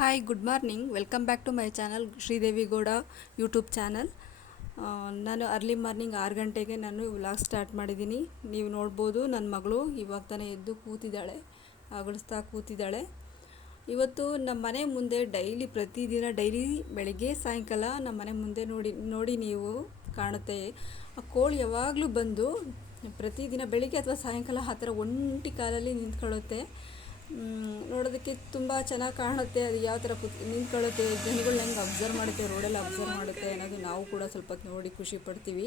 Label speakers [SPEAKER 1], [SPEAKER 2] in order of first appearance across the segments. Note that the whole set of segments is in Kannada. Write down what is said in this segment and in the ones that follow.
[SPEAKER 1] Hi good morning welcome back to my channel Sridevi Gowda YouTube channel ನಾನು ಅರ್ಲಿ ಮಾರ್ನಿಂಗ್ ಆರು ಗಂಟೆಗೆ ನಾನು ವ್ಲಾಗ್ ಸ್ಟಾರ್ಟ್ ಮಾಡಿದ್ದೀನಿ. ನೀವು ನೋಡ್ಬೋದು ನನ್ನ ಮಗಳು ಇವಾಗ ತಾನೇ ಎದ್ದು ಕೂತಿದ್ದಾಳೆ, ಅಗಳಿಸ್ತಾ ಕೂತಿದ್ದಾಳೆ. ಇವತ್ತು ನಮ್ಮ ಮನೆ ಮುಂದೆ ಡೈಲಿ ಪ್ರತಿದಿನ ಡೈಲಿ ಬೆಳಗ್ಗೆ, ಸಾಯಂಕಾಲ ನಮ್ಮ ಮನೆ ಮುಂದೆ ನೋಡಿ ನೋಡಿ ನೀವು ಕಾಣುತ್ತೆ. ಆ ಕೋಳಿ ಯಾವಾಗಲೂ ಬಂದು ಪ್ರತಿದಿನ ಬೆಳಿಗ್ಗೆ ಅಥವಾ ಸಾಯಂಕಾಲ ಆ ಥರ ಒಂಟಿ ಕಾಲಲ್ಲಿ ನಿಂತ್ಕೊಳ್ಳುತ್ತೆ. ನೋಡೋದಕ್ಕೆ ತುಂಬ ಚೆನ್ನಾಗಿ ಕಾಣುತ್ತೆ. ಅದು ಯಾವ ಥರ ಕುತ್ ನಿಂತ್ಕೊಳ್ಳುತ್ತೆ ಜನಗಳು ಹೆಂಗೆ ಅಬ್ಸರ್ವ್ ಮಾಡುತ್ತೆ ರೋಡಲ್ಲಿ ಅಬ್ಸರ್ವ್ ಮಾಡುತ್ತೆ ಅನ್ನೋದು ನಾವು ಕೂಡ ಸ್ವಲ್ಪ ನೋಡಿ ಖುಷಿ ಪಡ್ತೀವಿ.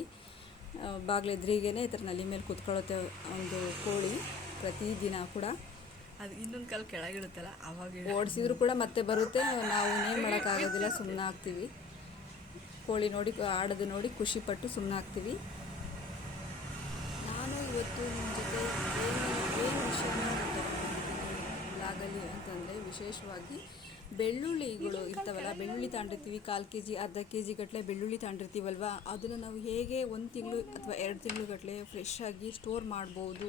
[SPEAKER 1] ಬಾಗಿಲೆದ್ರಿಗೇನೆ ಈ ಥರ ನಲ್ಲಿ ಮೇಲೆ ಕೂತ್ಕೊಳ್ಳುತ್ತೆ ಒಂದು ಕೋಳಿ ಪ್ರತಿದಿನ ಕೂಡ.
[SPEAKER 2] ಅದು ಇನ್ನೊಂದು ಕಾಲ ಕೆಳಗಿರುತ್ತಲ್ಲ ಅವಾಗ
[SPEAKER 1] ಓಡಿಸಿದ್ರು ಕೂಡ ಮತ್ತೆ ಬರುತ್ತೆ. ನಾವು ಏನು ಮಾಡೋಕ್ಕಾಗೋದಿಲ್ಲ ಸುಮ್ಮನೆ ಆಗ್ತೀವಿ. ಕೋಳಿ ನೋಡಿ ಆಡೋದು ನೋಡಿ ಖುಷಿಪಟ್ಟು ಸುಮ್ಮನೆ ಆಗ್ತೀವಿ. ನಾನು ಇವತ್ತು ನಿಮ್ಮ ಜೊತೆ ಏನು ಏನು ವಿಷಯನ ಬ್ಲಾಗಲ್ಲಿ ಅಂತಂದರೆ ವಿಶೇಷವಾಗಿ ಬೆಳ್ಳುಳ್ಳಿಗಳು ಇರ್ತವಲ್ಲ, ಬೆಳ್ಳುಳ್ಳಿ ತಾಂಡಿರ್ತೀವಿ, ಕಾಲು ಕೆ ಜಿ ಅರ್ಧ ಕೆ ಜಿ ಗಟ್ಟಲೆ ಬೆಳ್ಳುಳ್ಳಿ ತಾಂಡಿರ್ತೀವಲ್ವ? ಅದನ್ನು ನಾವು ಹೇಗೆ ಒಂದು ತಿಂಗಳು ಅಥವಾ ಎರಡು ತಿಂಗಳು ಗಟ್ಟಲೆ ಫ್ರೆಶ್ ಆಗಿ ಸ್ಟೋರ್ ಮಾಡ್ಬೋದು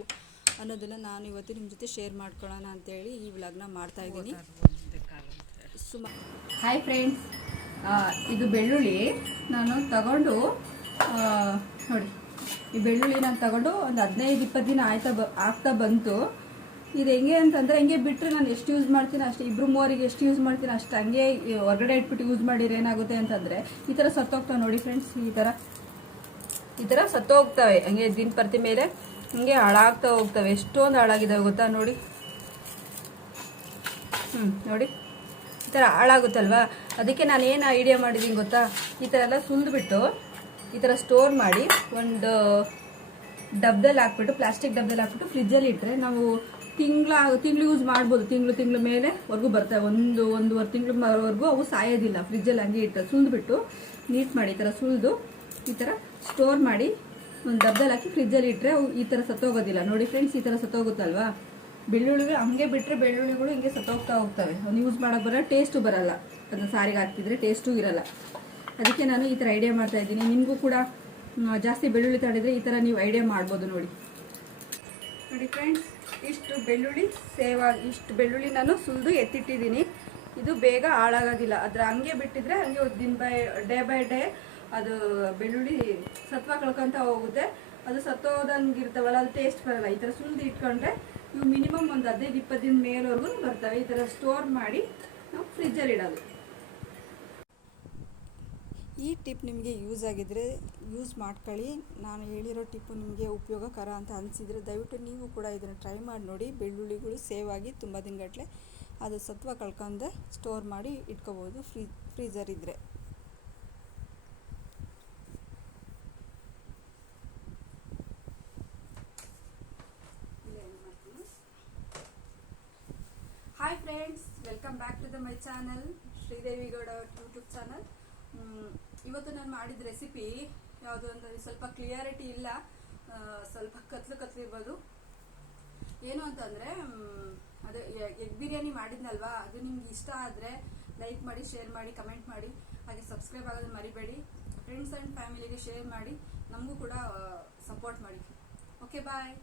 [SPEAKER 1] ಅನ್ನೋದನ್ನು ನಾನು ಇವತ್ತು ನಿಮ್ಮ ಜೊತೆ ಶೇರ್ ಮಾಡ್ಕೊಳ್ಳೋಣ ಅಂತೇಳಿ ಈ ವ್ಲಾಗ್ನ ಮಾಡ್ತಾ ಇದ್ದೀನಿ. ಸುಮ ಹಾಯ್ ಫ್ರೆಂಡ್ಸ್ ಇದು ಬೆಳ್ಳುಳ್ಳಿ. ನಾನು ತಗೊಂಡು ನೋಡಿ, ಈ ಬೆಳ್ಳುಳ್ಳಿ ನಾನು ತಗೊಂಡು ಒಂದು ಹದಿನೈದು, ಇಪ್ಪತ್ತು ದಿನ ಆಯ್ತಾ ಬ ಆಗ್ತಾ ಬಂತು. ಇದು ಹೆಂಗೆ ಅಂತಂದರೆ, ಹೆಂಗೆ ಬಿಟ್ಟರೆ ನಾನು ಎಷ್ಟು ಯೂಸ್ ಮಾಡ್ತೀನಿ, ಅಷ್ಟು ಇಬ್ಬರು ಮೂವರಿಗೆ ಎಷ್ಟು ಯೂಸ್ ಮಾಡ್ತೀನಿ, ಅಷ್ಟು ಹಂಗೆ ಹೊರಗಡೆ ಇಟ್ಬಿಟ್ಟು ಯೂಸ್ ಮಾಡಿದ್ರೆ ಏನಾಗುತ್ತೆ ಅಂತಂದರೆ, ಈ ಥರ ಸತ್ತೋಗ್ತಾವೆ ನೋಡಿ ಫ್ರೆಂಡ್ಸ್ ಈ ಥರ ಈ ಥರ ಸತ್ತೋಗ್ತವೆ, ಹಂಗೆ ದಿನ ಪ್ರತಿ ಮೇಲೆ ಹಂಗೆ ಹಾಳಾಗ್ತಾ ಹೋಗ್ತವೆ. ಎಷ್ಟೊಂದು ಹಾಳಾಗಿದ್ದಾವೆ ಗೊತ್ತಾ ನೋಡಿ. ಹ್ಞೂ ನೋಡಿ. ಈ ಥರ ಹಾಳಾಗುತ್ತಲ್ವಾ? ಅದಕ್ಕೆ ನಾನು ಏನು ಐಡಿಯಾ ಮಾಡಿದ್ದೀನಿ ಗೊತ್ತಾ? ಈ ಥರ ಎಲ್ಲ ಸುಲಿದ್ಬಿಟ್ಟು ಈ ಥರ ಸ್ಟೋರ್ ಮಾಡಿ, ಒಂದು ಡಬ್ದಲ್ಲಿ ಹಾಕ್ಬಿಟ್ಟು ಪ್ಲಾಸ್ಟಿಕ್ ಡಬ್ದಲ್ಲಿ ಹಾಕ್ಬಿಟ್ಟು ಫ್ರಿಜ್ಜಲ್ಲಿ ಇಟ್ಟರೆ ನಾವು ತಿಂಗಳ ತಿಂಗಳು ಯೂಸ್ ಮಾಡ್ಬೋದು. ತಿಂಗಳು, ತಿಂಗಳ ಮೇಲೆ ವರ್ಗು ಬರ್ತವೆ ಒಂದು, ಒಂದೂವರೆ ತಿಂಗಳವರೆಗೂ ಅವು ಸಾಯೋದಿಲ್ಲ. ಫ್ರಿಜ್ಜಲ್ಲಿ ಹಂಗೆ ಇಟ್ಟು ಸುಲಿದ್ಬಿಟ್ಟು ನೀಟ್ ಮಾಡಿ ಈ ಥರ ಸುಲಿದು, ಈ ಥರ ಸ್ಟೋರ್ ಮಾಡಿ ಒಂದು ದಬ್ಬದಲ್ಲಿ ಹಾಕಿ ಫ್ರಿಜ್ಜಲ್ಲಿ ಇಟ್ಟರೆ ಅವು ಈ ಥರ ಸತ್ತೋಗೋದಿಲ್ಲ. ನೋಡಿ ಫ್ರೆಂಡ್ಸ್ ಈ ಥರ ಸತ್ತೋಗುತ್ತಲ್ವಾ? ಬೆಳ್ಳುಳ್ಳಿಗಳು ಹಂಗೆ ಬಿಟ್ಟರೆ ಬೆಳ್ಳುಳ್ಳಿಗಳು ಹಿಂಗೆ ಸತ್ತೋಗ್ತಾ ಹೋಗ್ತವೆ. ಅವ್ನು ಯೂಸ್ ಮಾಡೋಕೆ ಬರೋ ಟೇಸ್ಟು ಬರಲ್ಲ. ಅದನ್ನ ಸಾರಿಗೆ ಹಾಕ್ತಿದ್ರೆ ಟೇಸ್ಟೂ ಇರಲ್ಲ. ಅದಕ್ಕೆ ನಾನು ಈ ಥರ ಐಡಿಯಾ ಮಾಡ್ತಾ ಇದ್ದೀನಿ. ನಿಮಗೂ ಕೂಡ ಜಾಸ್ತಿ ಬೆಳ್ಳುಳ್ಳಿ ತಾಡಿದ್ರೆ ಈ ಥರ ನೀವು ಐಡಿಯಾ ಮಾಡ್ಬೋದು ನೋಡಿ. ನೋಡಿ ಫ್ರೆಂಡ್ಸ್ ಇಷ್ಟು ಬೆಳ್ಳುಳ್ಳಿ, ಸೇವ್, ಇಷ್ಟು ಬೆಳ್ಳುಳ್ಳಿ ನಾನು ಸುಲಿದು ಎತ್ತಿಟ್ಟಿದ್ದೀನಿ. ಇದು ಬೇಗ ಹಾಳಾಗೋದಿಲ್ಲ. ಅದ್ರ ಹಂಗೆ ಬಿಟ್ಟಿದ್ರೆ ಹಂಗೆ ದಿನ ಬೈ, ಡೇ ಬೈ ಡೇ ಅದು ಬೆಳ್ಳುಳ್ಳಿ ಸತ್ವ ಕಳ್ಕೊತ ಹೋಗುತ್ತೆ. ಅದು ಸತ್ತೋದಂಗೆ ಇರ್ತಾವಲ್ಲ ಅದು ಟೇಸ್ಟ್ ಬರಲ್ಲ. ಈ ಥರ ಸುಲಿದು ಇಟ್ಕೊಂಡ್ರೆ ಇವು ಮಿನಿಮಮ್ ಒಂದು ಹದಿನೈದು, ಇಪ್ಪತ್ತು ದಿನ ಮೇಲ್ವರೆಗೂ ಬರ್ತವೆ. ಈ ಥರ ಸ್ಟೋರ್ ಮಾಡಿ ನಾವು ಫ್ರಿಜ್ಜಲ್ಲಿ ಇಡೋದು. ಈ ಟಿಪ್ ನಿಮಗೆ ಯೂಸ್ ಆಗಿದ್ದರೆ ಯೂಸ್ ಮಾಡ್ಕೊಳ್ಳಿ. ನಾನು ಹೇಳಿರೋ ಟಿಪ್ಪು ನಿಮಗೆ ಉಪಯೋಗಕರ ಅಂತ ಅನಿಸಿದರೆ ದಯವಿಟ್ಟು ನೀವು ಕೂಡ ಇದನ್ನು ಟ್ರೈ ಮಾಡಿ ನೋಡಿ. ಬೆಳ್ಳುಳ್ಳಿಗಳು ಸೇವ್ ಆಗಿ ತುಂಬ ದಿನಗಟ್ಟಲೆ ಅದು ಸತ್ವ ಕಳ್ಕೊಂಡೆ ಸ್ಟೋರ್ ಮಾಡಿ ಇಟ್ಕೋಬೋದು ಫ್ರೀ, ಫ್ರೀಜರ್ ಇದ್ದರೆ hi friends welcome back to the my channel Sridevi Gowda YouTube channel ಇವತ್ತು ನಾನು ಮಾಡಿದ ರೆಸಿಪಿ ಯಾವುದು ಅಂದರೆ ಸ್ವಲ್ಪ ಕ್ಲಿಯಾರಿಟಿ ಇಲ್ಲ ಸ್ವಲ್ಪ ಕತ್ಲು ಕತ್ಲು ಇರ್ಬೋದು. ಏನು ಅಂತಂದರೆ ಅದು ಎಗ್ ಬಿರಿಯಾನಿ ಮಾಡಿದ್ನಲ್ವಾ, ಅದು ನಿಮ್ಗೆ ಇಷ್ಟ ಆದರೆ ಲೈಕ್ ಮಾಡಿ ಶೇರ್ ಮಾಡಿ ಕಮೆಂಟ್ ಮಾಡಿ, ಹಾಗೆ ಸಬ್ಸ್ಕ್ರೈಬ್ ಆಗೋದನ್ನ ಮರಿಬೇಡಿ. ಫ್ರೆಂಡ್ಸ್ ಆ್ಯಂಡ್ ಫ್ಯಾಮಿಲಿಗೆ ಶೇರ್ ಮಾಡಿ, ನಮಗೂ ಕೂಡ ಸಪೋರ್ಟ್ ಮಾಡಿ. Okay bye